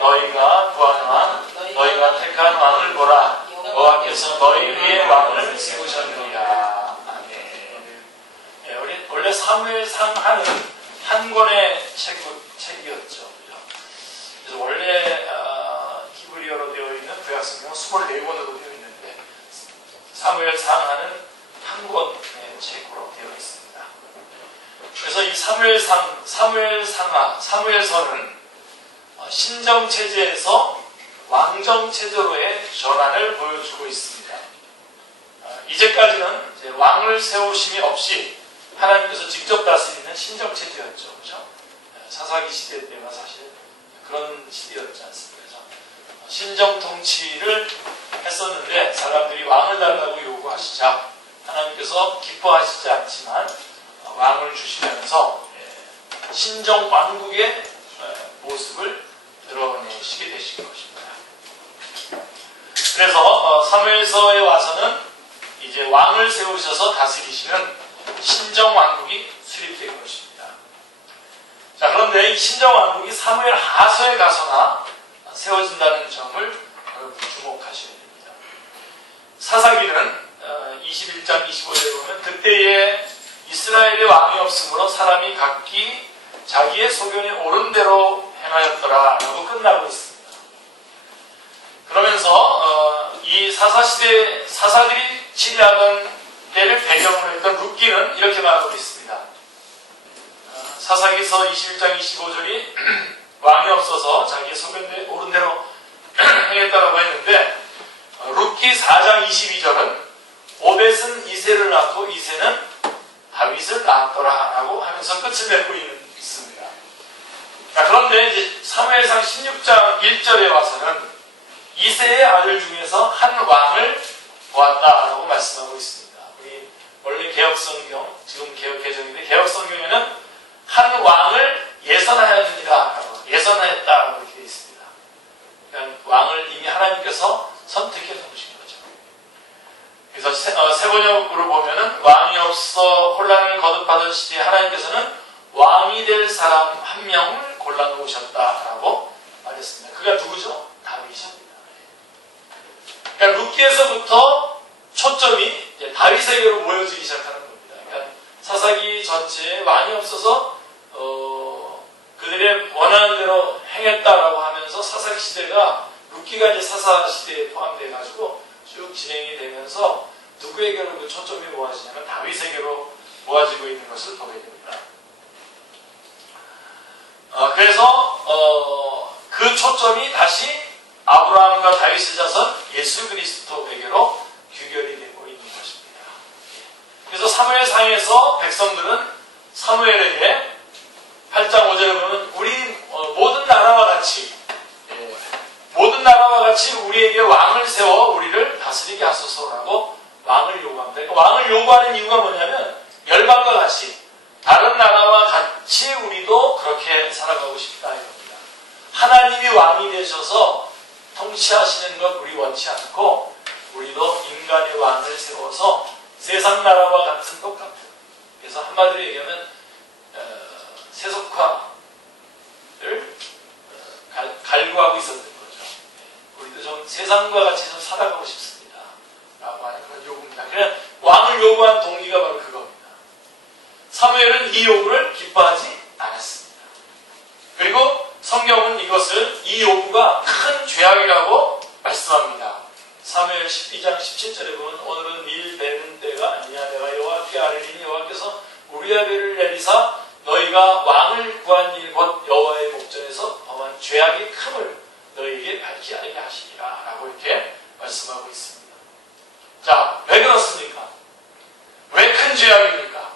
너희가 구하노라. 너희가 택한 왕을 보라. 여호와께서 너희 위에 왕을 세우셨느니라. 아멘. 우리 원래 사무엘상 하는 한 권의 책이었죠. 그래서 원래 히브리어로 되어 있는 구약성경은 24권으로 되어 있는데 사무엘상 하는 한 권의 책으로 되어 있습니다. 그래서 이 사무엘서는 신정체제에서 왕정체제로의 전환을 보여주고 있습니다. 이제까지는 이제 왕을 세우심이 없이 하나님께서 직접 다스리는 신정체제였죠. 그렇죠? 사사기 시대 때가 사실 그런 시대였지 않습니까? 그래서 신정통치를 했었는데 사람들이 왕을 달라고 요구하시자 하나님께서 기뻐하시지 않지만 왕을 주시면서 신정왕국의 모습을 드러내시게 되신 것입니다. 그래서 사무엘서에 와서는 이제 왕을 세우셔서 다스리시는 신정왕국이 수립된 것입니다. 자, 그런데 이 신정왕국이 사무엘 하서에 가서나 세워진다는 점을 여러분 주목하셔야 됩니다. 사사기는 21장 25절에 보면 그때에 이스라엘의 왕이 없으므로 사람이 각기 자기의 소견에 옳은 대로 행하였더라 라고 끝나고 있습니다. 그러면서 이 사사시대 사사들이 치리하던 때를 배경으로 했던 룻기는 이렇게 말하고 있습니다. 사사기서 21장 25절이 왕이 없어서 자기의 소견에 옳은 대로 행했다라고 했는데 룻기 4장 22절은 오벳은 이새를 낳고 이새는 다윗을 낳았더라 라고 하면서 끝을 맺고 있습니다. 자, 그런데 이제 사무엘상 16장 1절에 와서는 이새의 아들 중에서 한 왕을 보았다라고 말씀하고 있습니다. 우리 원래 개혁성경, 지금 개혁개정인데 개혁성경에는 한 왕을 예선하였느니라, 예선하였다라고 이렇게 되어 있습니다. 그러니까 왕을 이미 하나님께서 선택해 놓으신 거죠. 그래서 세번역으로 보면은 왕이 없어 혼란을 거듭하던 시대에 하나님께서는 왕이 될 사람 한 명을 골라놓으셨다라고 말했습니다. 그가 누구죠? 다윗입니다. 그러니까 룻기에서부터 초점이 이제 다윗에게로 모여지기 시작하는 겁니다. 그러니까 사사기 전체에 왕이 없어서 그들의 원하는 대로 행했다라고 하면서 사사기 시대가 룻기가 이제 사사 시대에 포함돼 가지고 쭉 진행이 되면서 누구에게로 그 초점이 모아지냐면 다윗에게로 모아지고 있는 것을 보게 됩니다. 그래서 그 초점이 다시 아브라함과 다윗의 자손 예수 그리스도에게로 규결이 되고 있는 것입니다. 그래서 사무엘상에서 백성들은 사무엘에게 8장 5절에 보면 우리 모든 나라와 같이 우리에게 왕을 세워 우리를 다스리게 하소서라고 왕을 요구합니다. 그러니까 왕을 요구하는 이유가 뭐냐면 열방과 같이 다른 나라와 같이 우리도 그렇게 살아가고 싶다 이겁니다. 하나님이 왕이 되셔서 통치하시는 것 우리 원치 않고 우리도 인간의 왕을 세워서 세상 나라와 같은 똑같은, 그래서 한마디로 얘기하면 세속화를 갈구하고 있었던 거죠. 우리도 좀 세상과 같이 좀 살아가고 싶습니다 라고 하는 그런 요구입니다. 그냥 왕을 요구한 동기가 바로 그겁니다. 사무엘은 이 요구를 기뻐하지 않았습니다. 그리고 성경은 이 요구가 큰 죄악이라고 말씀합니다. 사무엘 12장 17절에 보면 오늘은 밀 베는 때가 아니냐, 내가 여호와께 아뢰리니 여호와께서 우리의 배를 내리사 너희가 왕을 구한 일 곧 여호와의 목전에서 범한 죄악의 큼을 너희에게 밝히 알게 하시리라 라고 이렇게 말씀하고 있습니다. 자, 왜 그렇습니까? 왜 큰 죄악입니까?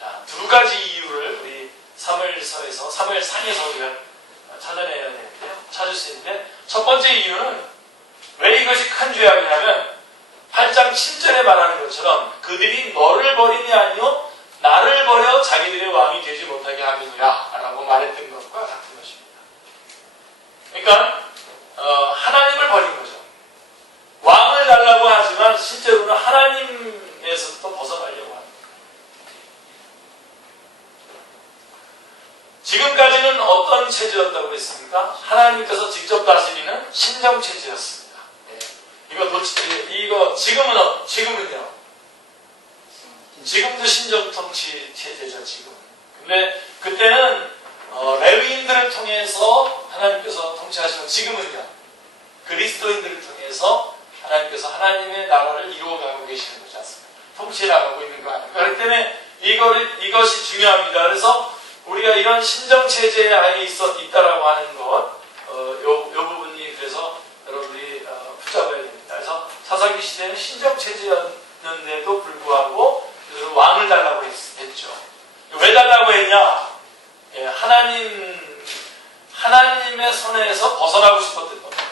자, 두 가지 이유를 우리 사무엘상에서 우리가 찾아내야 되는데요. 찾을 수 있는데, 첫 번째 이유는 왜 이것이 큰 죄악이냐면 8장 7절에 말하는 것처럼 그들이 너를 버림이 아니요 나를 버려 자기들의 왕이 되지 못하게 함이니라 라고 말했던 것과 같은 것입니다. 그러니까 하나님을 버린 거죠. 왕을 달라고 하지만 실제로는 하나님에서부터 벗어나려고 합니다. 지금까지는 어떤 체제였다고 했습니까? 하나님께서 직접 다스리는 신정 체제였습니다. 예. 이거 지금은요. 지금도 신정 통치 체제죠. 지금. 근데 그때는 레위인들을 통해서 하나님께서 통치하시고, 지금은요. 그리스도인들을 통해서 하나님께서 하나님의 나라를 이루어가고 계시는 거지 않습니까? 통치해 나가고 있는 거 아닙니까? 그렇기 때문에 이것이 중요합니다. 그래서 우리가 이런 신정체제 안에 있다라고 하는 것, 요 부분이 그래서 여러분들이 붙잡아야 됩니다. 그래서 사사기 시대는 신정체제였는데도 불구하고 왕을 달라고 했죠. 왜 달라고 했냐? 예, 하나님의 손에서 벗어나고 싶었던 겁니다.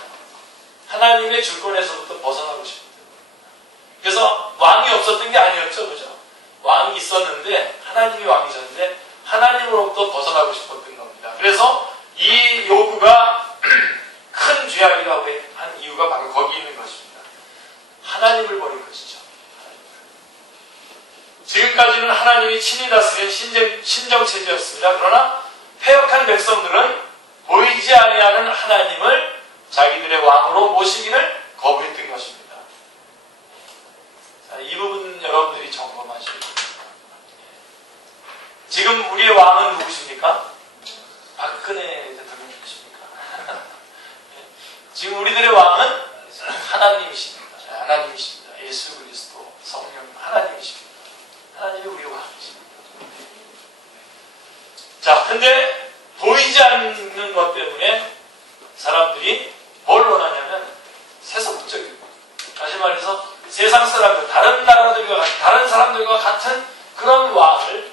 하나님의 주권에서부터 벗어나고 싶었던 겁니다. 그래서 왕이 없었던 게 아니었죠. 그죠? 왕이 있었는데, 하나님이 왕이셨는데, 하나님으로부터 벗어나고 싶었던 겁니다. 그래서 이 요구가 큰 죄악이라고 한 이유가 바로 거기 있는 것입니다. 하나님을 버린 것이죠. 지금까지는 하나님이 친히 다스린 신정체제였습니다. 그러나 패역한 백성들은 보이지 아니하는 하나님을 자기들의 왕으로 모시기를 거부했던 것입니다. 자, 이 부분 여러분들이 점검하셔야 됩니다. 지금 우리의 왕은 누구십니까? 박근혜 대통령이십니까? 지금 우리들의 왕은 하나님이십니다. 하나님이십니다. 예수 그리스도 성령 하나님이십니다. 하나님이 우리의 왕이십니다. 자, 근데 보이지 않는 것 때문에 사람들이 뭘 원하냐면 세속적인, 다시 말해서 세상 사람들, 다른 나라들과 다른 사람들과 같은 그런 왕을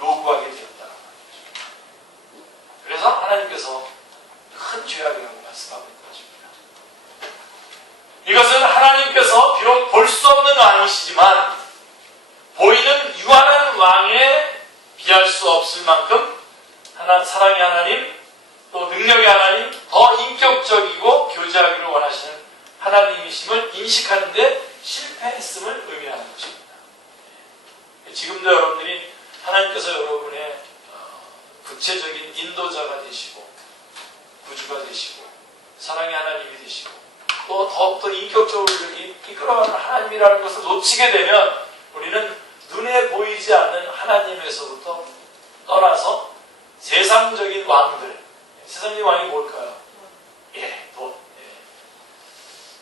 요구하게 되었다는 거죠. 그래서 하나님께서 큰 죄악이라고 말씀하고 있는 것입니다. 이것은 하나님께서 비록 볼 수 없는 왕이시지만 보이는 유한한 왕에 비할 수 없을 만큼 사랑의 하나님, 또 능력의 하나님, 더 인격적이고 교제하기를 원하시는 하나님이심을 인식하는데 실패했음을 의미하는 것입니다. 지금도 여러분들이 하나님께서 여러분의 구체적인 인도자가 되시고 구주가 되시고 사랑의 하나님이 되시고 또 더욱더 인격적으로 이끌어가는 하나님이라는 것을 놓치게 되면 우리는 눈에 보이지 않는 하나님에서부터 떠나서 세상적인 왕들, 세상적인 왕이 뭘까요? 예, 돈. 예.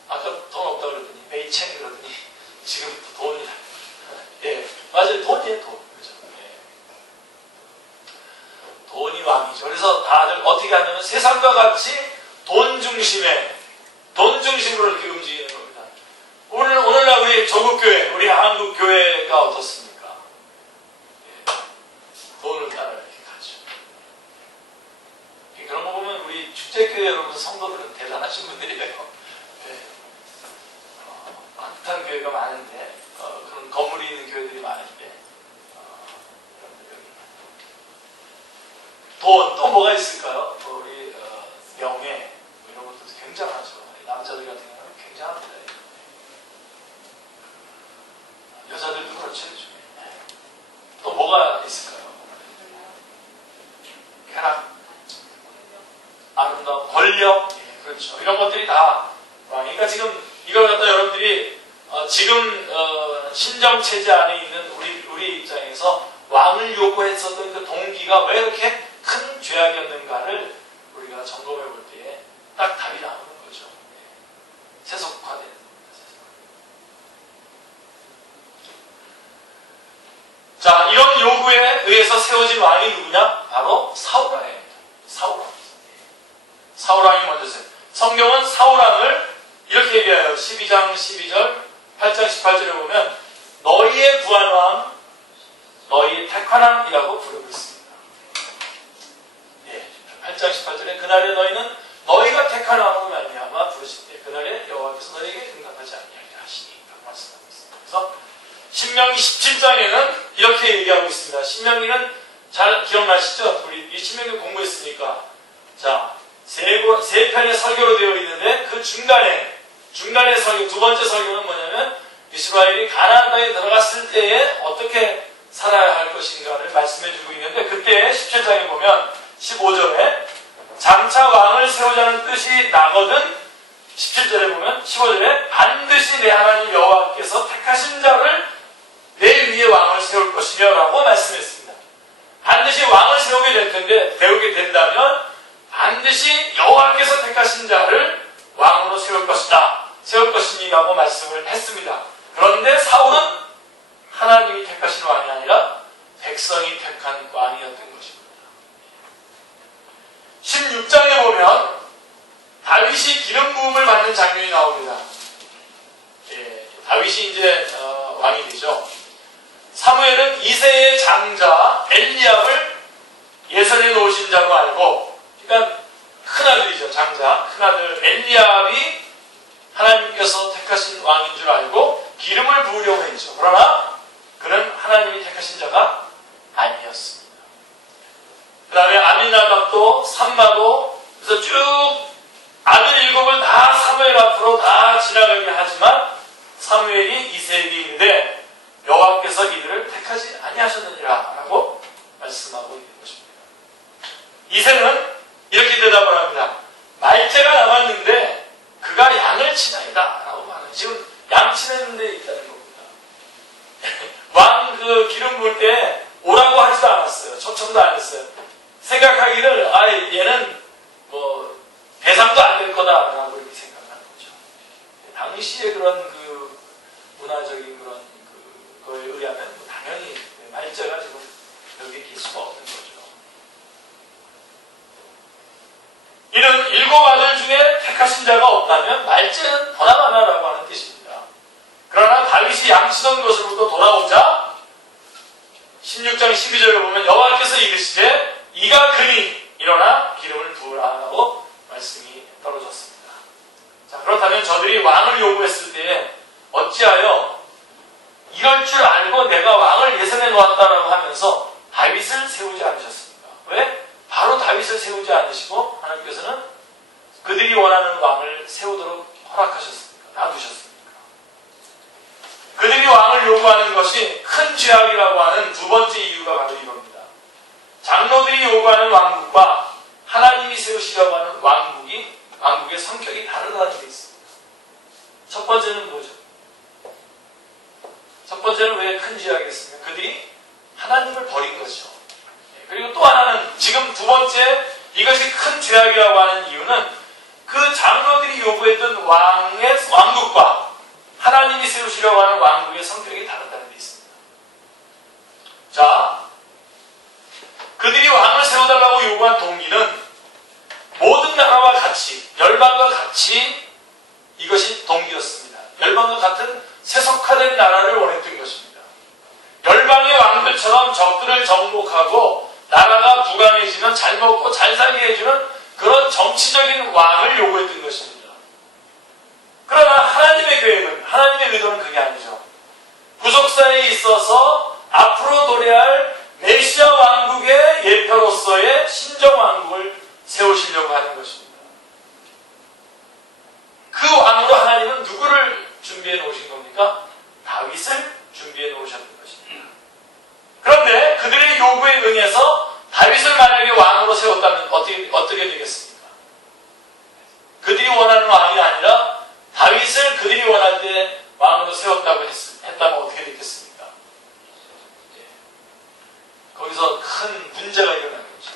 아까 돈 없다 그러더니 베이챙 그러더니 지금부터 돈이다. 예, 맞아요. 돈이에요, 돈. 그죠? 예. 돈이 왕이죠. 그래서 다들 어떻게 하냐면 세상과 같이 돈 중심으로 이렇게 움직이는 겁니다. 오늘날 우리 조국교회, 우리 한국교회가 어떻습니까? 예. 돈을 따라 이렇게 가죠. 그런 거 보면 우리 축제교회 여러분 성도들은 대단하신 분들이에요. 예. 한국한 교회가 많은데, 그런 건물이 있는 교회들이 많은데, 돈, 또 뭐가 있을까요? 우리 명예, 이런 것도 굉장하죠. 남자들 같은 경우는 굉장합니다. 여자들도 그렇죠. 또 뭐가 있을까요? 쾌락, 아름다움, 권력, 예, 그렇죠. 이런 것들이 다 그러니까 지금 이걸 갖다 여러분들이 지금 신정체제 안에 있는 우리 입장에서 왕을 요구했었던 그 동기가 왜 이렇게 큰 죄악이었는가를 우리가 점검해 볼 때에 딱 답이 나오는 거죠. 세속화된. 자, 이런 요구에 의해서 세워진 왕이 누구냐? 바로 사울왕입니다. 사울왕이 먼저 세요. 성경은 사울왕을 이렇게 얘기해요. 12장 12절, 8장 18절에 보면 너희의 구한왕, 너희의 택한왕이라고 부르고 있습니다. 예, 8장 18절에 그날에 너희는 너희가 택한 왕으로 말미암아 부르실 때 그날에 여호와께서 너희에게 응답하지 아니하리라 하시니 라고 말씀하고 있습니다. 그래서 신명기 17장에는 이렇게 얘기하고 있습니다. 신명기는 잘 기억나시죠? 우리 이 신명기 공부했으니까. 자, 세 편의 설교로 되어 있는데 그 중간에 설교, 두 번째 설교는 뭐냐면 이스라엘이 가나안 땅에 들어갔을 때에 어떻게 살아야 할 것인가를 말씀해주고 있는데, 그때 17장에 보면 15절에 장차 왕을 세우자는 뜻이 나거든, 17절에 보면 15절에 반드시 내 하나님 여호와께서 택하신 자를 내 위에 왕을 세울 것이며 라고 말씀했습니다. 반드시 왕을 세우게 될 텐데, 배우게 된다면 반드시 여호와께서 택하신 자를 왕으로 세울 것이다, 세울 것이니라고 말씀을 했습니다. 그런데 사울은 하나님이 택하신 왕이 아니라 백성이 택한 왕이었던 것입니다. 16장에 보면 다윗이 기름 부음을 받는 장면이 나옵니다. 다윗이 이제 왕이 되죠. 사무엘은 이새의 장자 엘리압을 예선해 놓으신 자로 알고, 그러니까 큰아들이죠. 장자 큰아들 엘리압이 하나님께서 택하신 왕인 줄 알고 기름을 부으려고 했죠. 그러나 그는 하나님이 택하신 자가 아니었습니다. 그 다음에 아미나답도 삼마도, 그래서 쭉 아들 7을 다 사무엘 앞으로 다 지나가게 하지만 사무엘이 이새에게 이르되 여호와께서 이들을 택하지 아니하셨느니라 라고 말씀하고 있는 것입니다. 이새는 이렇게 대답을 합니다. 말째가 남았는데 그가 양을 치나이다 라고 말해요. 지금 양 치는 데 있다는 겁니다. 왕 그 기름 부을 때 오라고 하지도 않았어요. 초청도 안 했어요. 생각하기를 얘는 뭐 대상도 안 될 거다라고 이렇게 생각하는 거죠. 당시에 그런 그 문화적인 그런 그거에 의하면 당연히 말째가 지금 여기 있을 수가 없는 거죠. 이는 7 아들 중에 택하신 자가 없다면 말째는 번하나라고 하는 뜻입니다. 그러나 다윗이 양치던 것으로부터 돌아오자 16장 12절을 보면 여호와께서 이르시되 이가 그니 일어나 기름을 부으라라고 말씀이 떨어졌습니다. 자, 그렇다면 저들이 왕을 요구했을 때 어찌하여 이럴 줄 알고 내가 왕을 예선해 놓았다라고 하면서 다윗을 세우지 않으셨습니까? 왜? 바로 다윗을 세우지 않으시고 하나님께서는 그들이 원하는 왕을 세우도록 허락하셨습니까? 놔두셨습니까? 그들이 왕을 요구하는 것이 큰 죄악이라고 하는 두 번째 이유가 바로 이겁니다. 장로들이 요구하는 왕국과 하나님이 세우시려고 하는 왕국의 성격이 다르다는 게 있습니다. 첫 번째는 뭐죠? 첫 번째는 왜 큰 죄악이겠습니까? 그들이 하나님을 버린 거죠. 그리고 또 하나는 지금 두 번째, 이것이 큰 죄악이라고 하는 이유는 그 장로들이 요구했던 왕국과 하나님이 세우시려고 하는 왕국의 성격이 다르다는 게 있습니다. 자, 그들이 왕을 세워달라고 요구한 동기는 모든 나라와 같이, 열방과 같이 이것이 동기였습니다. 열방과 같은 세속화된 나라를 원했던 것입니다. 열방의 왕들처럼 적들을 정복하고 나라가 부강해지면 잘 먹고 잘 살게 해주는 그런 정치적인 왕을 요구했던 것입니다. 그러나 하나님의 계획은, 하나님의 의도는 그게 아니죠. 구속사에 있어서 앞으로 도래할 메시아 왕국의 예표로서의 신정왕국을 세우시려고 하는 것입니다. 그 왕으로 하나님은 누구를 준비해 놓으신 겁니까? 다윗을 준비해 놓으셨던 것입니다. 그런데 그들의 요구에 응해서 다윗을 만약에 왕으로 세웠다면 어떻게 되겠습니까? 그들이 원하는 왕이 아니라 다윗을 그들이 원할 때 왕으로 세웠다고 했다면 어떻게 됐겠습니까? 거기서 큰 문제가 일어난 거죠.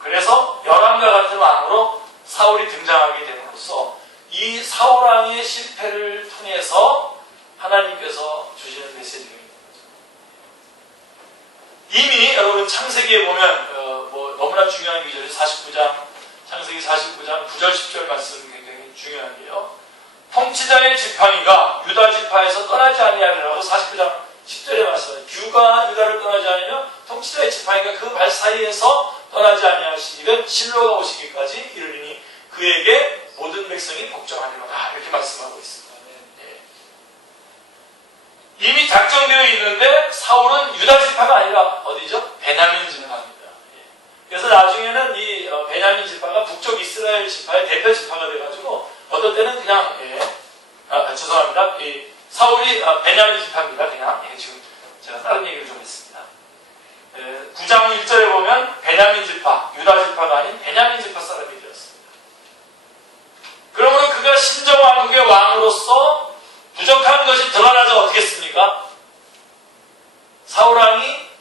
그래서 열왕과 같은 왕으로 사울이 등장하게 됨으로써 이 사울왕의 실패를 통해서 하나님께서 주시는 메시지가 있는 거죠. 이미 여러분 창세기에 보면 너무나 중요한 구절이 49장, 창세기 49장 9절 10절 말씀 굉장히 중요한 게요. 통치자의 지팡이가 유다 지파에서 떠나지 아니하리라고 49장 10절에 말씀하세요. 규가 유다를 떠나지 않으며 통치자의 지팡이가 그 발 사이에서 떠나지 아니하시기는 실로가 오시기까지 이르리니 그에게 모든 백성이 복종하리로다. 이렇게 말씀하고 있습니다. 네. 이미 작정되어 있는데 사울은 유다 지파가 아니라 어디죠? 베냐민 지파입니다. 그래서 나중에는 이 베냐민 지파가 북쪽 이스라엘 지파의 대표 지파가 돼가지고 어떤 때는 그냥 죄송합니다. 이 사울이 베냐민 지파입니다. 그냥 지금 제가 다른 얘기를 좀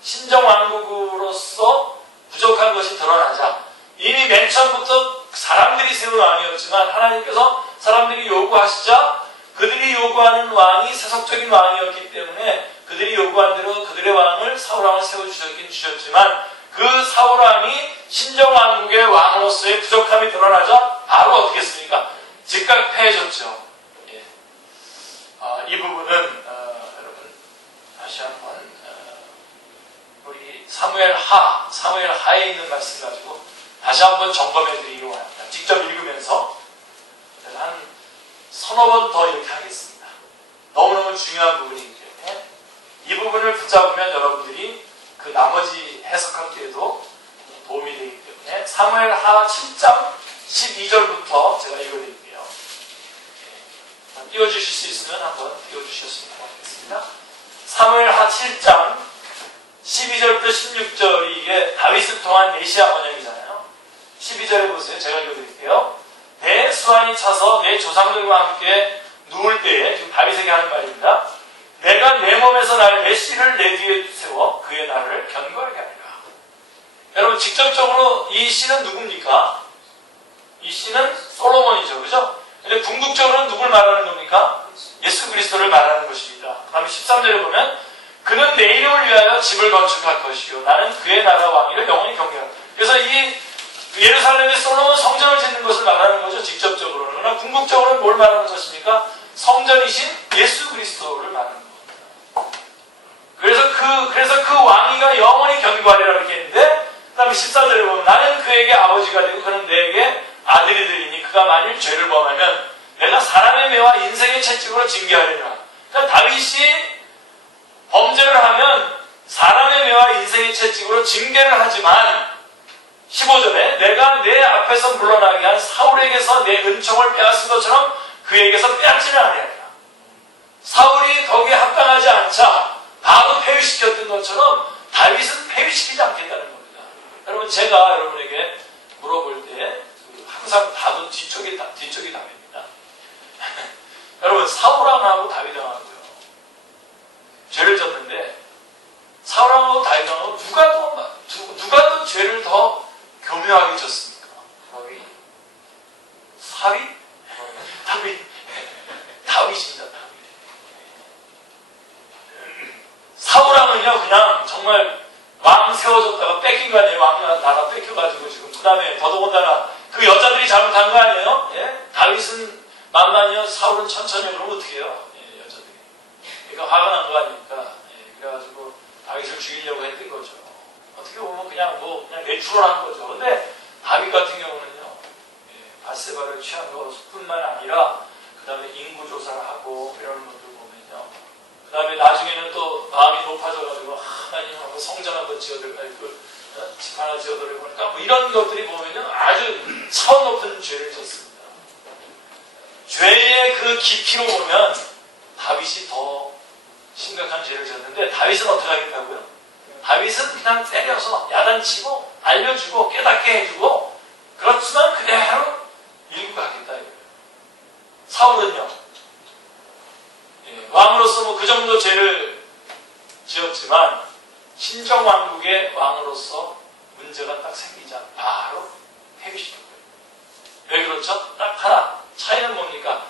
신정왕국으로서 부족한 것이 드러나자 이미 맨 처음부터 사람들이 세운 왕이었지만 하나님께서 사람들이 요구하시자 그들이 요구하는 왕이 세속적인 왕이었기 때문에 그들이 요구한 대로 그들의 왕을 사울왕을 세워주셨긴 주셨지만 그 사울왕이 신정왕국의 왕으로서의 부족함이 드러나자 바로 어떻게 했습니까? 즉각 패해졌죠. 예. 이 부분은 여러분 다시 한번 우리 사무엘하에 있는 말씀 가지고 다시 한번 점검해 드리기 원합니다. 직접 읽으면서 한 서너 번 더 이렇게 하겠습니다. 너무너무 중요한 부분이기 때문에 이 부분을 붙잡으면 여러분들이 그 나머지 해석하기에도 도움이 되기 때문에 사무엘하 7장 12절부터 제가 읽어드릴게요. 띄워주실 수 있으면 한번 띄워주셨으면 고맙겠습니다. 사무엘하 7장 12절부터 16절이 이게 다윗을 통한 메시아 번역이잖아요. 12절에 보세요. 제가 읽어드릴게요. 내 수완이 차서 내 조상들과 함께 누울 때에, 지금 다윗에게 하는 말입니다. 내가 내 몸에서 날 메시를 내 뒤에 세워 그의 나를 견고하게 하리라. 여러분 직접적으로 이 씨는 누굽니까? 이 씨는 솔로몬이죠. 그죠? 근데 궁극적으로는 누굴 말하는 겁니까? 예수 그리스도를 말하는 것입니다. 그 다음에 13절에 보면 그는 내 이름을 위하여 집을 건축할 것이요 나는 그의 나라 왕위를 영원히 경배하라. 그래서 이 예루살렘의 솔로몬 성전을 짓는 것을 말하는 거죠. 직접적으로는. 그러나 궁극적으로는 뭘 말하는 것입니까? 성전이신 예수 그리스도를 말하는 겁니다. 그래서 그 왕위가 영원히 견고하리라 이렇게 했는데 그 다음에 14절에 보면 나는 그에게 아버지가 되고 그는 내게 아들이 되리니 그가 만일 죄를 범하면 내가 사람의 매와 인생의 채찍으로 징계하리라. 그러니까 다윗이 범죄를 하면 사람의 매와 인생의 채찍으로 징계를 하지만 15절에 내가 내 앞에서 물러나게 한 사울에게서 내 은총을 빼앗은 것처럼 그에게서 빼앗지는 아니하리라. 사울이 거기에 합당하지 않자 바로 폐위시켰던 것처럼 다윗은 폐위시키지 않겠다는 겁니다. 여러분 제가 여러분에게 물어볼 때 항상 답은 뒤쪽이 답입니다. 여러분 사울왕하고 다윗왕하고요. 죄를 졌는데 사울왕하고 다윗왕하고 누가 더 죄를 더 교묘하게 졌습니까? 다윗입니다. 사울왕은요 그냥 정말 왕 세워졌다가 뺏긴 거 아니에요? 왕 나라 뺏겨가지고 지금 그 다음에 더더군다나 그 여자들이 잘못한 거 아니에요? 예? 다윗은 만만히요 사울은 천천히 그러면 어떻게 해요? 예, 여자들이 그러니까 화가 난 거 아닙니까? 예, 그래가지고 다윗을 죽이려고 했던 거죠. 어떻게 보면 그냥 내추럴한 거죠. 근데 다윗 같은 경우는요, 바세바를 취한 것뿐만 아니라 그 다음에 인구 조사를 하고 이런 것들 보면요, 그 다음에 나중에는 또 마음이 높아져가지고 하나님하고 성전 한번 집 하나 지어드려 보니까 뭐 이런 것들이 보면요 아주 차원 높은 죄를 졌습니다. 죄의 그 깊이로 보면 다윗이 더 심각한 죄를 졌는데 다윗은 어떻게 하겠다고요? 다윗은 그냥 때려서 야단치고 알려주고 깨닫게 해주고 그렇지만 그대로 밀고 가겠다. 사울은요 왕으로서 뭐 그 정도 죄를 지었지만 신정왕국의 왕으로서 문제가 딱 생기자 바로 폐위시킨 거예요. 왜 그렇죠? 딱 하나 차이는 뭡니까?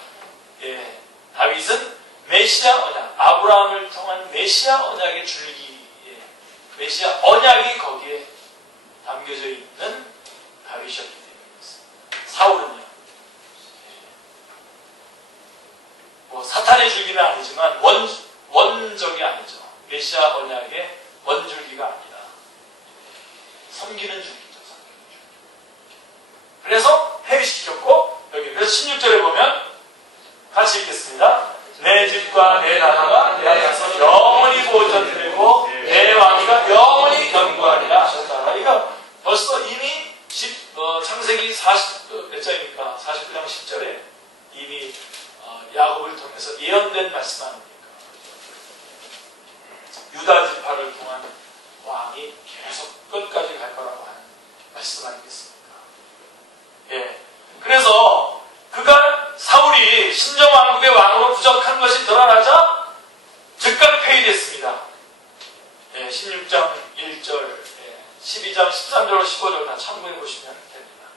다윗은 메시아 언약, 아브라함을 통한 메시아 언약의 줄기, 메시아 언약이 거기에 담겨져 있는 다윗이었기 때문입니다. 사울은요, 뭐 사탄의 줄기는 아니지만 원적이 아니죠. 메시아 언약의 원줄기가 아니라 섬기는 줄기죠. 그래서 폐위시켰고 그래서 16절에 보면 같이 읽겠습니다. 내 집과 내 나라가 내 앞에서 영원히 보존되고 내 왕위가 영원히 견고하리라 하셨다. 그러니까 벌써 이미 창세기 40몇 장입니까? 49장 10절에 이미 야곱을 통해서 예언된 말씀 아닙니까? 유다 지파를 통한 왕이 계속 끝까지 갈 거라고 하는 1장 1절, 12장 13절, 15절 다 참고해 보시면 됩니다.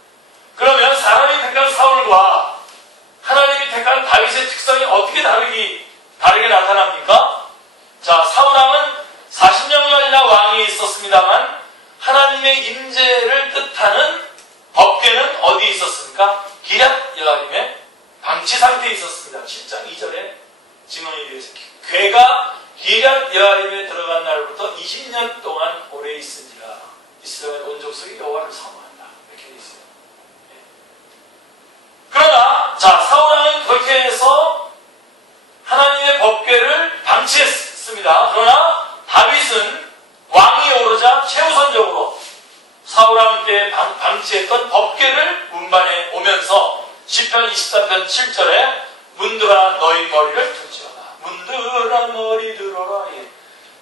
그러면 사람이 택한 사울과 하나님이 택한 다윗의 특성이 어떻게 다르게 나타납니까? 자, 사울왕은 40년간이나 왕이 있었습니다만 하나님의 임재를 뜻하는 법궤는 어디에 있었습니까? 기럇 여아림의 방치 상태에 있었습니다. 7장 2절에 증언에 의해서 궤가 기럇 여아림에 들어간 날부터 20년 동안 오래 있으니라. 이스라엘 온 족속이 여호와를 사모한다. 이렇게 되어 있어요. 그러나 자, 사울왕은 그렇게 해서 하나님의 법궤를 방치했습니다. 그러나 다윗은 왕이 오르자 최우선적으로 사울왕 때 방치했던 법궤를 운반해 오면서 시편 23편 7절에 문들아 너희 머리를 들지어다. 문들아 머리 들어라.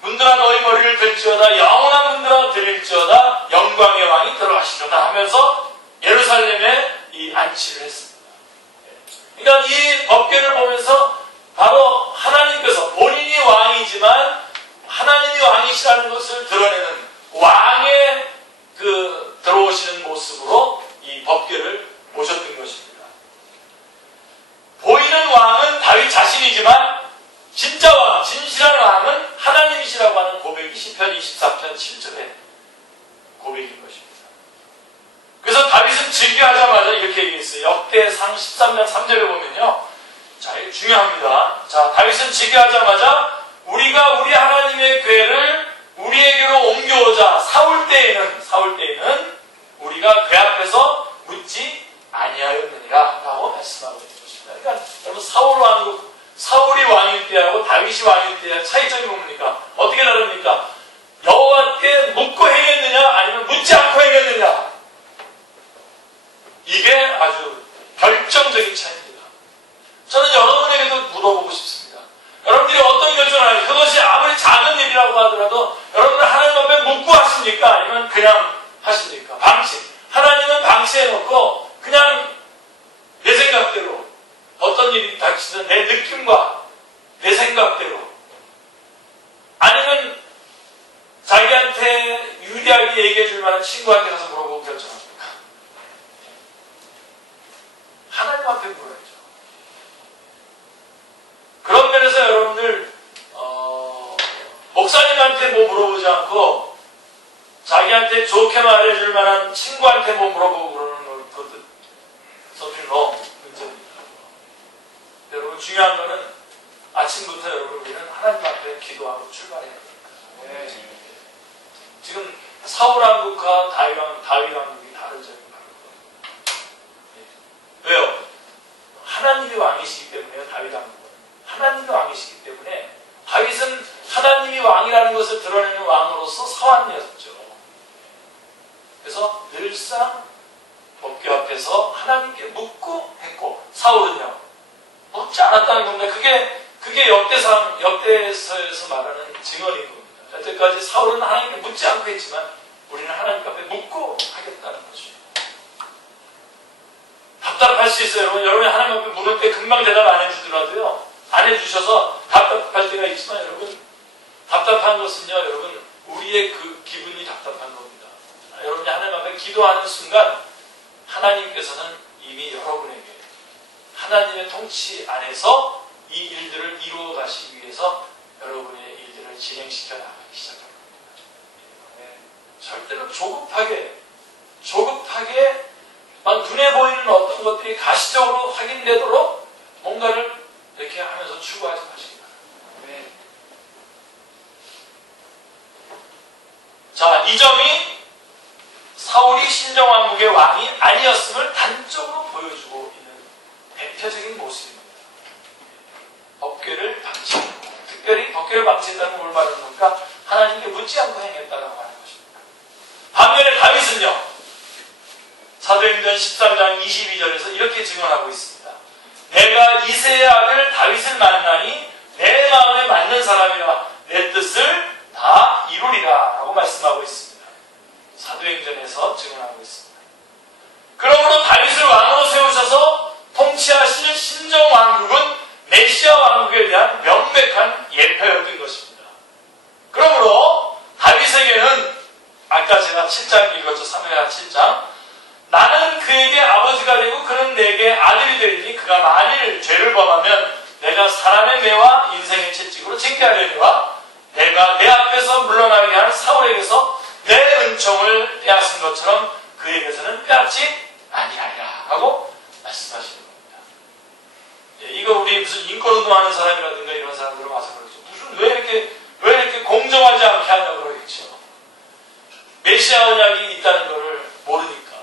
문들아 너희 머리를 들지어다. 영원한 문들아 들일지어다. 영광의 왕이 들어가시려다 하면서 예루살렘에 이 안치를 했습니다. 그러니까 이 법궤를 보면서 바로 하나님께서 본인이 왕이지만 하나님이 왕이시라는 것을 드러내는 왕의 들어오시는 모습으로 이 법궤를 모셨던 것입니다. 보이는 왕은 다윗 자신이지만 진짜 왕, 진실한 왕은 하나님이시라고 하는 고백이 시편 24편 7절의 고백인 것입니다. 그래서 다윗은 즉위하자마자 이렇게 얘기했어요. 역대상 13장 3절에 보면요. 자, 이거 중요합니다. 자, 다윗은 즉위하자마자 우리가 우리 하나님의 궤를 우리에게로 옮겨오자. 사울 때에는 우리가 궤 앞에서 묻지 아니하였느니라 라고 말씀하고 있는 것입니다. 그러니까 여러분 사울이 왕일 때하고 다윗이 왕일 때의 차이점이 뭡니까? 어떻게 다릅니까? 여호와께 묻고 행했느냐 아니면 묻지 않고 행했느냐. 이게 아주 결정적인 차이입니다. 저는 여러분에게도 물어보고 싶습니다. 여러분들이 어떤 결정을 하는지 그것이 아무리 작은 일이라고 하더라도 여러분은 하나님 앞에 묻고 하십니까? 아니면 그냥 하십니까? 하나님은 방치해놓고 그냥 내 생각대로 어떤 일이 닥치든 내 느낌과 내 생각대로 아니면 자기한테 유리하게 얘기해 줄 만한 친구한테 가서 물어보고 결정합니까? 하나님 앞에 물어야죠. 그런 면에서 여러분들 목사님한테 뭐 물어보지 않고 자기한테 좋게 말해줄 만한 친구한테 뭐 물어보고 그러는 것도 서툴러 문제입니다. 여러분 중요한 거는 아침부터 여러분 우리는 하나님 앞에 기도하고 출발해야 됩니다. 네. 지금 사울왕국과 다윗왕국이 다른 점이 바로 그거예요. 왜요? 하나님이 왕이시기 때문에요. 다윗왕국은 하나님이 왕이시기 때문에 다윗은 하나님이 왕이라는 것을 드러내는 왕으로서 사환이었죠. 그래서 늘상 법궤 앞에서 하나님께 묻고 했고 사울은요 묻지 않았다는 겁니다. 그게 역대서에서 말하는 증언인 겁니다. 여태까지 사울은 하나님께 묻지 않고 했지만 우리는 하나님 앞에 묻고 하겠다는 거죠. 답답할 수 있어요. 여러분이 하나님 앞에 물을 때 금방 대답 안 해주더라도요. 안 해주셔서 답답할 때가 있지만 여러분 답답한 것은요. 여러분 우리의 그 기분이 답답한 겁니다. 여러분이 하나님 앞에 기도하는 순간 하나님께서는 이미 여러분에게 하나님의 통치 안에서 이 일들을 이루어 가시기 위해서 여러분의 일들을 진행시켜 나가기 시작합니다. 네. 절대로 조급하게 막 눈에 보이는 어떤 것들이 가시적으로 확인되도록 뭔가를 이렇게 하면서 추구하지 마시기 바랍니다. 네. 자, 이 점이 사울이 신정왕국의 왕이 아니었음을 단적으로 보여주고 있는 대표적인 모습입니다. 법궤를 방치했고, 특별히 법궤를 방치했다는 걸 말하는 겁니까? 하나님께 묻지 않고 행했다라고 하는 것입니다. 반면에 다윗은요, 사도행전 13장 22절에서 이렇게 증언하고 있습니다. 내가 이새의 아들 다윗을 만나니 내 마음에 맞는 사람이라 내 뜻을 다 이루리라 라고 말씀하고 있습니다. 사도행전에서 증언하고 있습니다. 그러므로 다윗을 왕으로 세우셔서 통치하실 신정왕국은 메시아 왕국에 대한 명백한 예표였던 것입니다. 그러므로 다윗 다윗에게는 아까 제가 7장 읽었죠. 사무엘하 7장. 나는 그에게 아버지가 되고 그는 내게 아들이 되리니 그가 만일 죄를 범하면 내가 사람의 매와 인생의 채찍으로 징계하려니와 내가 내 앞에서 물러나게 한 사울에게서 내 은총을 빼앗은 것처럼 그에게서는 빼앗지 아니하리라 하고 말씀하시는 겁니다. 예, 이거 우리 무슨 인권운동하는 사람이라든가 이런 사람들은 와서 그러죠. 무슨 왜 이렇게 공정하지 않게 하냐고 그러겠죠. 메시아 언약이 있다는 것을 모르니까.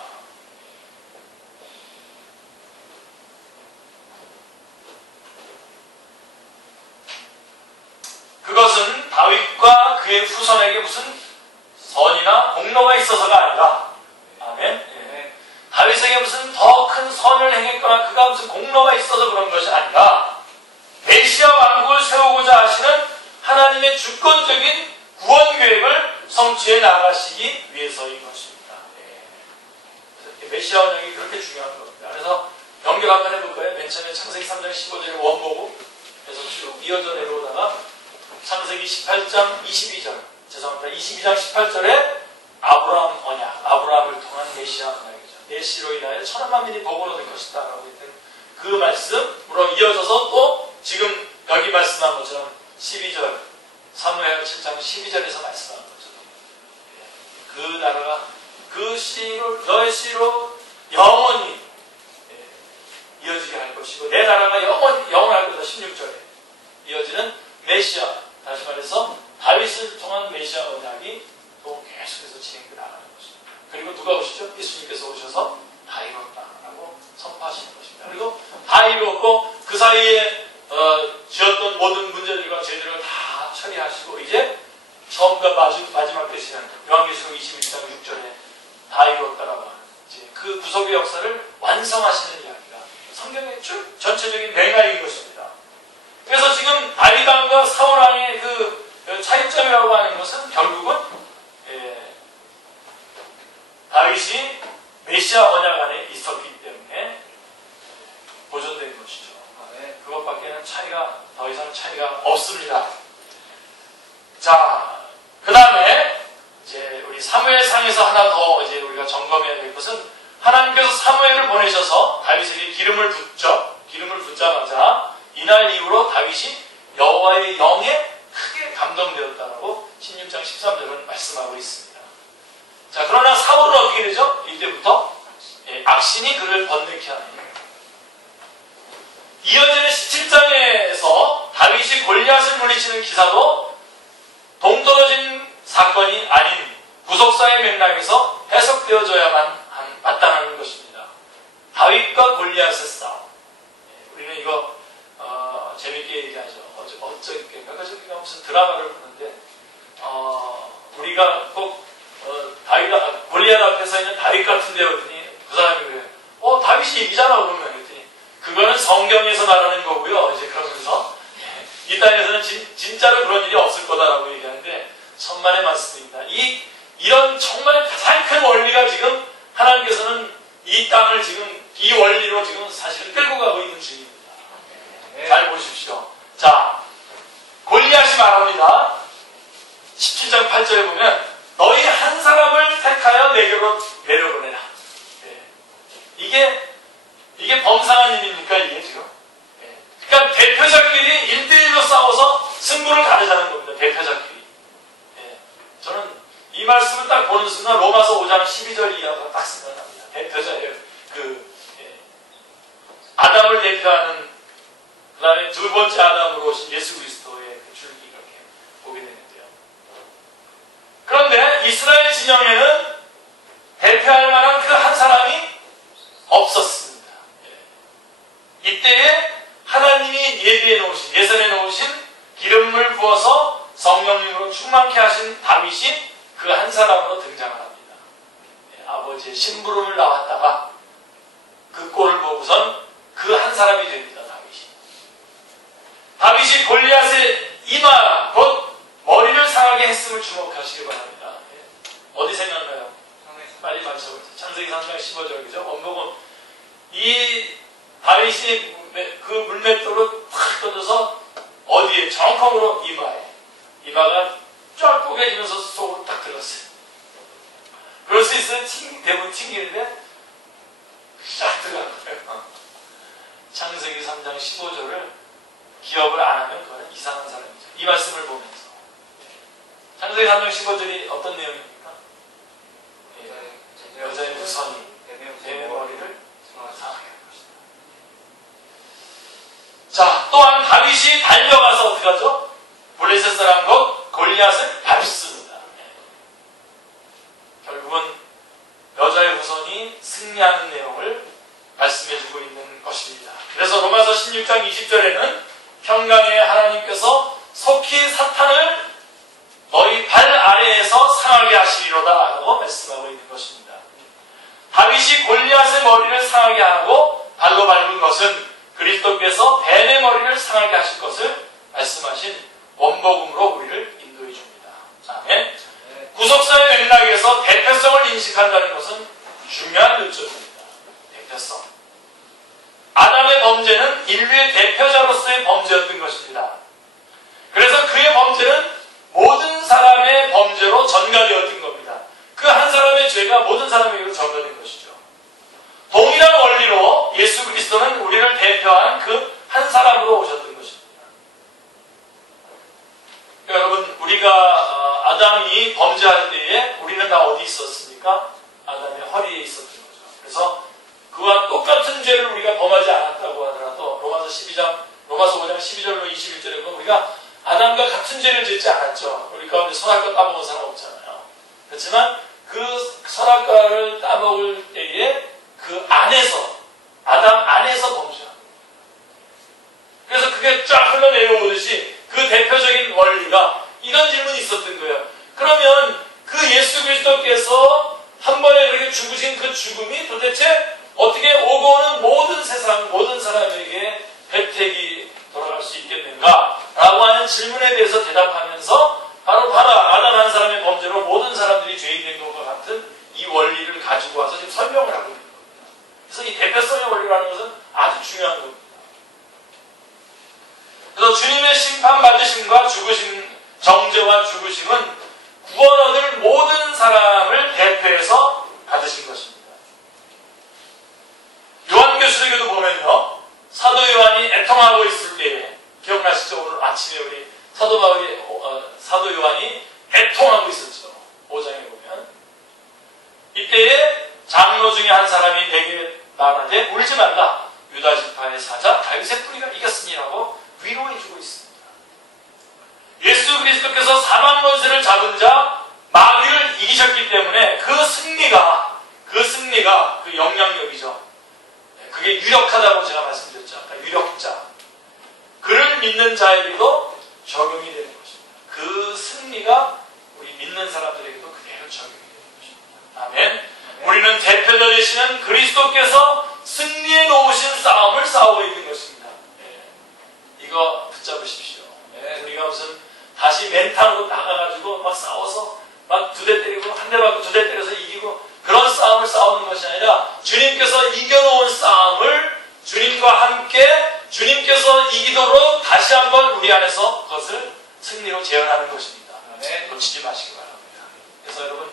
그것은 다윗과 그의 후손에게 무슨 선이나 공로가 있어서가 아니라, 아멘. 예. 다윗에게 무슨 더 큰 선을 행했거나 그가 무슨 공로가 있어서 그런 것이 아니라 메시아 왕국을 세우고자 하시는 하나님의 주권적인 구원 계획을 성취해 나가시기 위해서인 것입니다. 예. 메시아 언약이 그렇게 중요한 겁니다. 그래서 연결 한번 해볼까요? 맨 처음에 창세기 3장 15절에 원보고 그래서 쭉 이어져 내려오다가 창세기 18장 22절, 죄송합니다. 22장 18절에 아브라함 언약, 아브라함을 통한 메시아 언약이죠. 메시로 인하여 천한 만민이 복으로 될 것이다 라고 했던 그 말씀으로 이어져서 또 지금 여기 말씀한 것처럼 12절, 사무엘 7장 12절에서 말씀한 것처럼 그 나라가 그 씨로, 너의 씨로 영원히 이어지게 할 것이고 내 나라가 영원할 거다. 16절에 이어지는 메시아, 다시 말해서 다윗을 통한 메시아 언약이 또 계속해서 진행돼 나가는 것입니다. 그리고 누가 오시죠? 예수님께서 오셔서 다 이뤘다라고 선포하시는 것입니다. 그리고 다 이루었고 그 사이에 지었던 모든 문제들과 죄들을 다 처리하시고 이제 처음과 마지막 되시는 요한계시록 21장 6절에 다 이뤘다라고 하는 이제 그 구속의 역사를 완성하시는 이야기가 성경의 쭉 전체적인 맹아인 것입니다. 그래서 지금 다윗왕과 사울왕의 그 차이점이라고 하는 것은 결국은 다윗이 메시아 언약 안에 있었기 때문에 보존된 것이죠. 그것밖에는 더 이상 차이가 없습니다. 자, 그 다음에 이제 우리 사무엘상에서 하나 더 이제 우리가 점검해야 될 것은 하나님께서 사무엘을 보내셔서 다윗에게 기름을 붓죠. 기름을 붓자마자 이날 이후로 다윗이 여호와의 영에 크게 감동되었다라고 16장 13절은 말씀하고 있습니다. 자, 그러나 사울은 어떻게 되죠? 이때부터 악신이 그를 번뇌케 하는 이어지는 17장에서 다윗이 골리앗을 물리치는 기사도 동떨어진 사건이 아닌 구속사의 맥락에서 해석되어져야만 마땅한 것입니다. 다윗과 골리앗의 싸움. 우리는 이거 재밌게 얘기하죠. 어저께가 무슨 드라마를 보는데 우리가 꼭 골리앗 앞에서 있는 다윗 같은데 그랬더니 그 사람이 그래요. 다윗이 이기잖아 그러면 그랬더니 그거는 성경에서 말하는 거고요. 이제 그러면서 이 땅에서는 진짜로 그런 일이 없을 거다라고 얘기하는데 천만의 말씀입니다. 이런 정말 가장 큰 원리가 지금 하나님께서는 이 땅을 지금 이 원리로 지금 사실 끌고 가고 있는 중입니다. 잘 보십시오. 자, 골리앗이 말합니다. 17장 8절에 보면 너희 한 사람을 택하여 내게로 내려보내라. 이게 범상한 일입니까 이게 지금? 그러니까 대표자끼리 1대1로 싸워서 승부를 가르자는 겁니다. 대표자끼리. 저는 이 말씀을 딱 보는 순간 로마서 5장 12절 이하가 딱 생각납니다. 대표자예요. 아담을 대표하는 그 다음에 두 번째 아담으로 오신 예수 그리스도의 그 줄기 이렇게 보게 되는데요. 그런데 이스라엘 진영에는 대표할 만한 그 한 사람이 없었습니다. 이때에 하나님이 예선해 놓으신 기름을 부어서 성령님으로 충만케 하신 다윗이 그 한 사람으로 등장을 합니다. 아버지의 심부름을 나왔다가 그 꼴을 보고선 그 한 사람이 됩니다. 다윗이 골리앗의 이마, 곧 머리를 상하게 했음을 주목하시기 바랍니다. 어디 생각나요? 빨리 맞춰보세요. 창세기 3장 15절, 그죠? 원복은 이 다윗이 그 물맷돌을 탁 던져서 어디에? 정확함으로 이마에. 이마가 쭉 쫙 쪼개지면서 속으로 딱 들어갔어요. 그럴 수 있어요. 대부분 튕기는데 쫙 들어간 거예요. 창세기 3장 15절을 기억을 안 하면 그거는 이상한 사람이죠. 이 말씀을 보면서 창세기 3장 15절이 어떤 내용입니까? 여자의 후손이 뱀의 머리를 상하게 한 것이다. 자, 또한 다윗이 달려가서 어떻게 하죠? 블레셋 사람 골리앗을 밟습니다. 결국은 여자의 후손이 승리하는 내용을 말씀해주고 있는 것입니다. 그래서 로마서 16장 20절에는 평강의 하나님께서 속히 사탄을 너희 발 아래에서 상하게 하시리로다 라고 말씀하고 있는 것입니다. 다윗이 골리앗의 머리를 상하게 하고 발로 밟은 것은 그리스도께서 뱀의 머리를 상하게 하실 것을 말씀하신 원복음으로 우리를 인도해 줍니다. 아멘. 구속사의 맥락에서 대표성을 인식한다는 것은 중요한 요점입니다. 대표성. 아담의 범죄는 인류의 대표자로서의 범죄였던 것입니다. 그래서 그의 범죄는 모든 사람의 범죄로 전가되었던 겁니다. 그 한 사람의 죄가 모든 사람에게로 전가된 것이죠. 동일한 원리로 예수 그리스도는 우리를 대표한 그 한 사람으로 오셨던 것입니다. 여러분, 우리가 아담이 범죄할 때에 우리는 다 어디 있었습니까? 아담의 허리에 있었던 거죠. 그래서 그와 똑같은 죄를 우리가 범하지 않았다고 하더라도 로마서 5장 12절로 21절에 보면 우리가 아담과 같은 죄를 짓지 않았죠. 우리 가운데 선악과 따먹은 사람 없잖아요. 그렇지만 그 선악과를 따먹을 때에 그 안에서, 아담 안에서 범죄합니다. 그래서 그게 쫙 흘러내려오듯이 그 대표적인 원리가 이런 질문이 있었던 거예요. 그러면 그 예수 그리스도께서 한 번에 그렇게 죽으신 그 죽음이 도대체 어떻게 오고 오는 모든 세상, 모든 사람에게 혜택이 돌아갈 수 있겠는가? 라고 하는 질문에 대해서 대답하면서 바로 아담 한 사람의 범죄로 모든 사람들이 죄인 된 것과 같은 이 원리를 가지고 와서 지금 설명을 하고 있는 겁니다. 그래서 이 대표성의 원리라는 것은 아주 중요한 겁니다. 그래서 주님의 심판받으심과 죽으심, 정죄와 죽으심은 구원 얻을 모든 사람을 대표해서 받으신 것입니다. 요한계시록에도 보면요, 사도 요한이 애통하고 있을 때에, 기억나시죠? 오늘 아침에 우리 사도 요한이 애통하고 있었죠. 5장에 보면. 이때에 장로 중에 한 사람이 내게 말하되 울지 말라. 유다 지파의 사자 다윗의 뿌리가 이겼으니라고 위로해주고 있습니다. 예수 그리스도께서 사망 권세를 잡은 자 마귀를 이기셨기 때문에 그 승리가 그 영향력이죠. 그게 유력하다고 제가 말씀드렸죠. 그러니까 유력자. 그를 믿는 자에게도 적용이 되는 것입니다. 그 승리가 우리 믿는 사람들에게도 그대로 적용이 되는 것입니다. 아멘. 우리는 대표자 되시는 그리스도께서 승리해 놓으신 싸움을 싸우고 있는 것입니다. 이거 붙잡으십시오. 우리가 무슨 다시 멘탈로 나가가지고 막 싸워서 막 두 대 때리고 한 대 맞고 두 대 때려서 이기고 그런 싸움을 싸우는 것이 아니라 주님께서 이겨놓은 싸움을 주님과 함께 주님께서 이기도록 다시 한번 우리 안에서 그것을 승리로 재현하는 것입니다. 놓치지 마시기 바랍니다. 그래서 여러분,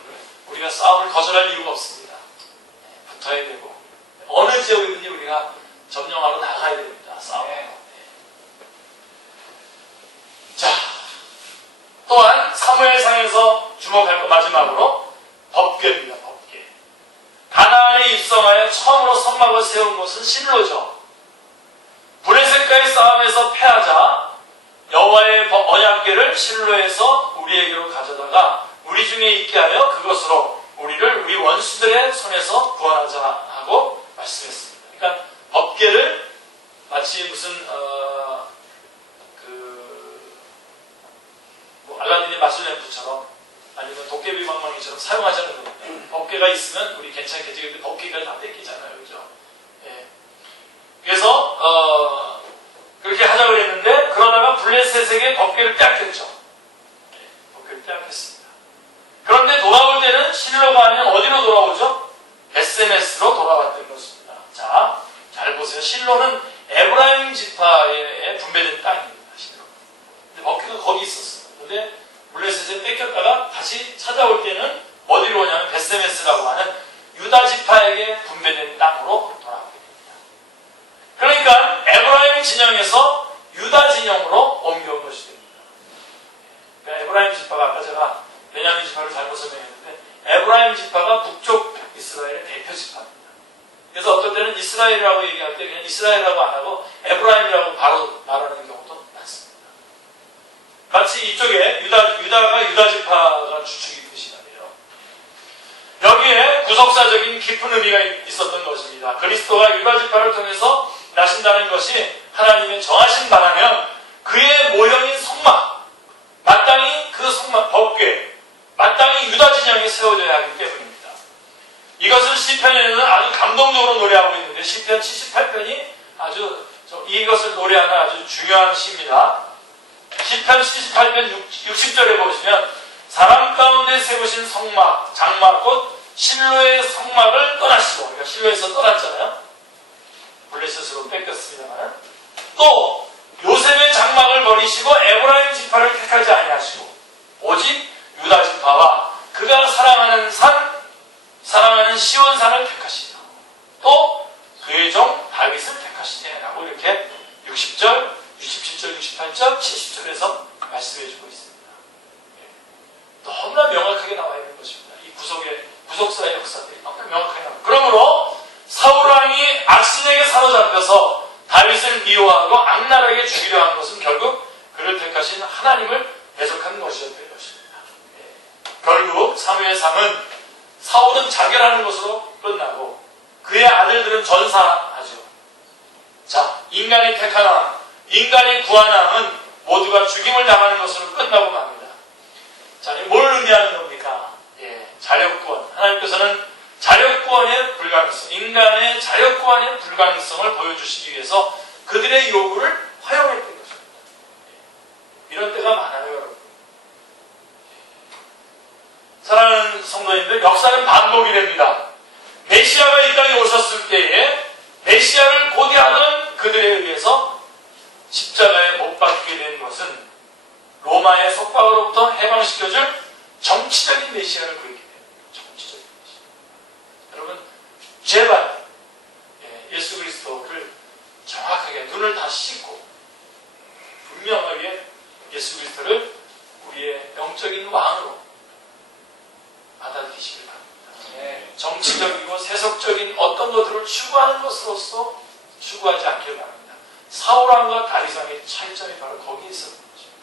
우리가 싸움을 거절할 이유가 없습니다. 붙어야 되고 어느 지역이든지 우리가 점령하러 나가야 됩니다. 싸움하러. 자, 또한 사무엘상에서 주목할 것 마지막으로 법궤입니다. 법궤. 가나안에 입성하여 처음으로 성막을 세운 곳은 실로죠. 브레셋과의 싸움에서 패하자 여호와의 언약궤를 실로에서 우리에게로 가져다가 우리 중에 있게 하여 그것으로 우리를 우리 원수들의 손에서 구원하자 하고 말씀했습니다. 그러니까 법궤를 마치 무슨 알라딘의 마술램프처럼 아니면 도깨비 방망이처럼 사용하자는 겁니다. 법궤가 있으면 우리 괜찮겠지. 근데 법궤가 다 뺏기잖아요. 그죠? 예. 그래서 그렇게 하자고 했는데 그러다가 블레셋에게 법궤를 빼앗겼죠. 법궤를 빼앗겼습니다. 그런데 돌아올 때는 실로가 아닌 어디로 돌아오죠? SNS로 돌아왔던 것입니다. 자, 잘 보세요. 실로는 에브라임 지파에 분배된 땅입니다. 실로. 근데 법궤가 거기 있었어요. 근데 블레셋에 블레셋에 뺏겼다가 다시 찾아올 때는 어디로 오냐면 베스메스라고 하는 유다 지파에게 분배된 땅으로 돌아오게 됩니다. 그러니까 에브라임 진영에서 유다 진영으로 옮겨온 것이 됩니다. 그러니까 에브라임 지파가 아까 제가 베냐민 지파를 잘못 설명했는데 에브라임 지파가 북쪽 이스라엘의 대표 지파입니다. 그래서 어떨 때는 이스라엘이라고 얘기할 때 그냥 이스라엘이라고 안 하고 에브라임이라고 바로 말하는 경우도 많습니다. 마치 이쪽에 유다가 유다 지파가 주축이 되시는데요. 여기에 구속사적인 깊은 의미가 있었던 것입니다. 그리스도가 유다 지파를 통해서 나신다는 것이 하나님의 정하신 바라면 그의 모형인 성막, 마땅히 그 성막 법궤, 마땅히 유다 진영에 세워져야 하기 때문입니다. 이것을 시편에는 아주 감동적으로 노래하고 있는데 시편 78편이 아주 이것을 노래하는 아주 중요한 시입니다. 시편 78편 60절에 보시면 사람 가운데 세우신 성막, 장막곧 실로의 성막을 떠나시고, 그러니까 실로에서 떠났잖아요. 블레셋으로 뺏겼습니다만 또 요셉의 장막을 버리시고 에브라임 지파를 택하지 아니하시고 오직 유다 지파와 그가 사랑하는 산, 사랑하는 시온산을 택하시고 또 그의 종 다윗을 택하시네라고 이렇게 60절, 67절, 68절, 70절에서 말씀해주고 있습니다. 너무나 명확하게 나와 있는 것입니다. 이 구속사의 역사들이 너무나 명확하게 나와. 그러므로 사울왕이 악신에게 사로잡혀서 다윗을 미워하고 악랄하게 죽이려 한 것은 결국 그를 택하신 하나님을 대적한 것이었던 것입니다. 결국 사무엘상은 사울은 자결하는 것으로 끝나고 그의 아들들은 전사하죠. 자, 인간이 택한 왕, 인간이 구한 왕은 모두가 죽임을 당하는 것으로 끝나고 맙니다. 자, 뭘 의미하는 겁니까? 자력구원. 하나님께서는 자력구원의 불가능성, 인간의 자력구원의 불가능성을 보여주시기 위해서 그들의 요구를 허용했던 것입니다. 이런 때가 많아요, 여러분. 사랑하는 성도님들, 역사는 반복이 됩니다. 메시아가 이 땅에 오셨을 때에 메시아를 고대하던 그들에 의해서 십자가에 못 박히게 된 것은 로마의 속박으로부터 해방시켜줄 정치적인 메시아를 구했기 때문입니다. 정치적인 메시아. 여러분, 제발 예수 그리스도를 정확하게 눈을 다 씻고 분명하게 예수 그리스도를 우리의 영적인 왕으로 받아들이시길 바랍니다. 정치적이고 세속적인 어떤 것들을 추구하는 것으로서 추구하지 않길 바랍니다. 사울왕과 다윗왕의 차이점이 바로 거기에 있었던 것입니다.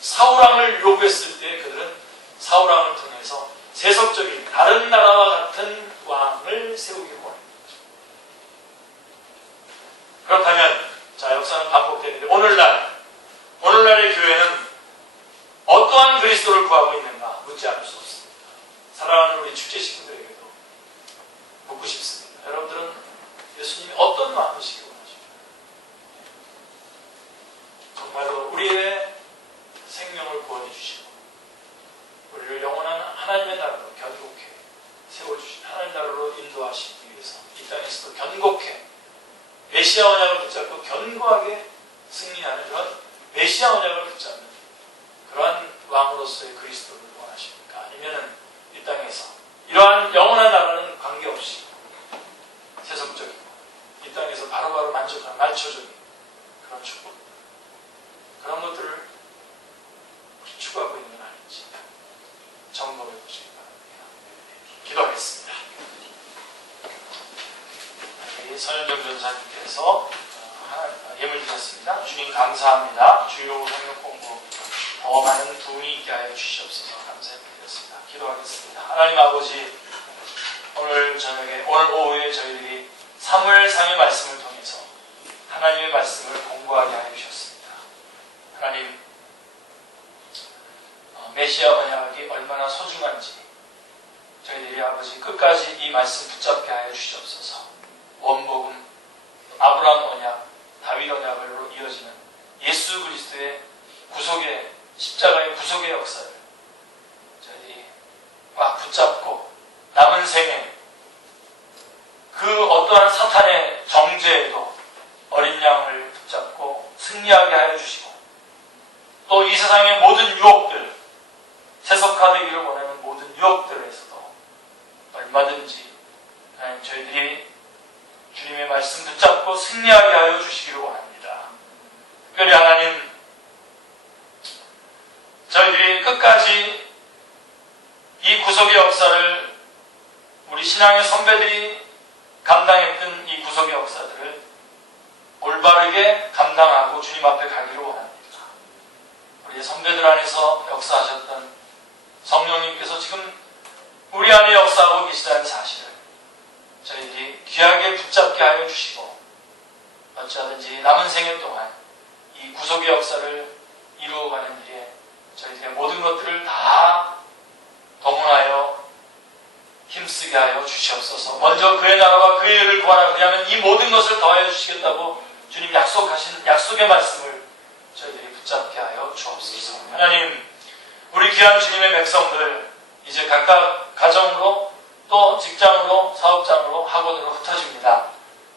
사울왕을 요구했을 때 그들은 사울왕을 통해서 세속적인 다른 나라와 같은 왕을 세우기를 원합니다. 그렇다면 자, 역사는 반복되는데 오늘날의 교회는 어떠한 그리스도를 구하고 있는가 묻지 않을 수 없습니다. 사랑하는 우리 축제 식구들에게도 묻고 싶습니다. 여러분들은 예수님이 어떤 마음이시기 원하십니까? 정말로 우리의 생명을 구원해 주시고 우리를 영원한 하나님의 나라로 견고케 세워주신 하나님의 나라로 인도하시기 위해서 이 땅에서도 견고케 메시아 언약을 붙잡고 견고하게 승리하는 그런 메시아 언약을 붙잡는 그러한 왕으로서의 그리스도를 원하십니까? 아니면은 이 땅에서 이러한 영원한 나라는 관계없이 세속적이고 이 땅에서 바로바로 만족하는 말초적인 그런 축복, 그런 것들을 추구하고 있는 건 아닌지 점검해 보시기 바랍니다. 기도하겠습니다. 선현정 전사님께서 예물 주셨습니다. 주님 감사합니다. 주요 성경 공부 더 많은 도움이 있게 하여 주시옵소서. 감사드리겠습니다. 기도하겠습니다. 하나님 아버지, 오늘 오후에 저희들이 사무엘상의 말씀을 통해서 하나님의 말씀을 공부하게 하여 주셨습니다. 하나님, 메시아 언약이 얼마나 소중한지 저희들이 아버지 끝까지 이 말씀 붙잡게 하여 주시옵소서. 원복음, 아브라함 언약, 다윗 언약으로 이어지는 예수 그리스도의 구속의 십자가의 구속의 역사를 저희들이 꽉 붙잡고 남은 생에 그 어떠한 사탄의 정죄에도 어린 양을 붙잡고 승리하게 하여 주시고 또 이 세상의 모든 유혹들, 세속화되기를 원하는 모든 유혹들에서도 얼마든지 하나님 저희들이 주님의 말씀 붙잡고 승리하게 하여 주시기를 원합니다. 특별히 하나님 저희들이 끝까지 이 구속의 역사를 우리 신앙의 선배들이 감당했던 이 구속의 역사들을 올바르게 감당하고 주님 앞에 가기를 원합니다. 우리의 선배들 안에서 역사하셨던 성령님께서 지금 우리 안에 역사하고 계시다는 사실을 저희들이 귀하게 붙잡게 하여 주시고 어찌하든지 남은 생애 동안 이 구속의 역사를 이루어가는 일에 저희들의 모든 것들을 다 동원하여 힘쓰게 하여 주시옵소서. 먼저 그의 나라와 그의 일을 구하라. 그러면 이 모든 것을 더하여 주시겠다고 주님 약속하신 약속의 말씀을 저희들이 붙잡게 하여 주옵소서. 하나님, 우리 귀한 주님의 백성들 이제 각각 가정으로 또 직장으로 사업장으로 학원으로 흩어집니다.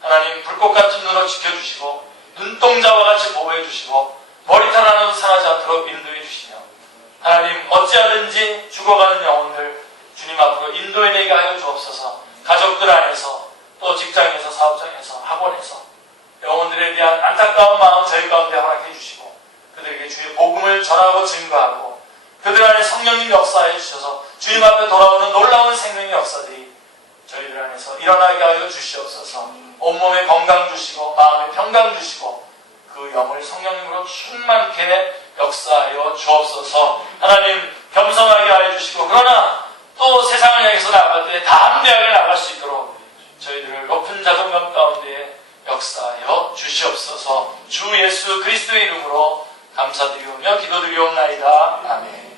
하나님, 불꽃 같은 눈으로 지켜주시고 눈동자와 같이 보호해 주시고 머리털 하나도 상하지 않도록 인도해 주시며 하나님, 어찌하든지 죽어가는 영혼들 주님 앞으로 인도해내게 하여 주옵소서. 가족들 안에서 또 직장에서 사업장에서 학원에서 영혼들에 대한 안타까운 마음 저희 가운데 허락해 주시고 그들에게 주의 복음을 전하고 증거하고 그들 안에 성령님 역사해 주셔서 주님 앞에 돌아오는 놀라운 생명의 역사들이 저희들 안에서 일어나게 하여 주시옵소서. 온몸에 건강 주시고 마음에 평강 주시고 그 영을 성령님으로 충만케 역사하여 주옵소서. 하나님, 겸손하게 하여 주시고 그러나 또 세상을 향해서 나아갈 때 담대하게 나갈 수 있도록 저희들을 높은 자존감 가운데 역사하여 주시옵소서. 주 예수 그리스도의 이름으로 감사드리오며 기도드리옵나이다. 아멘.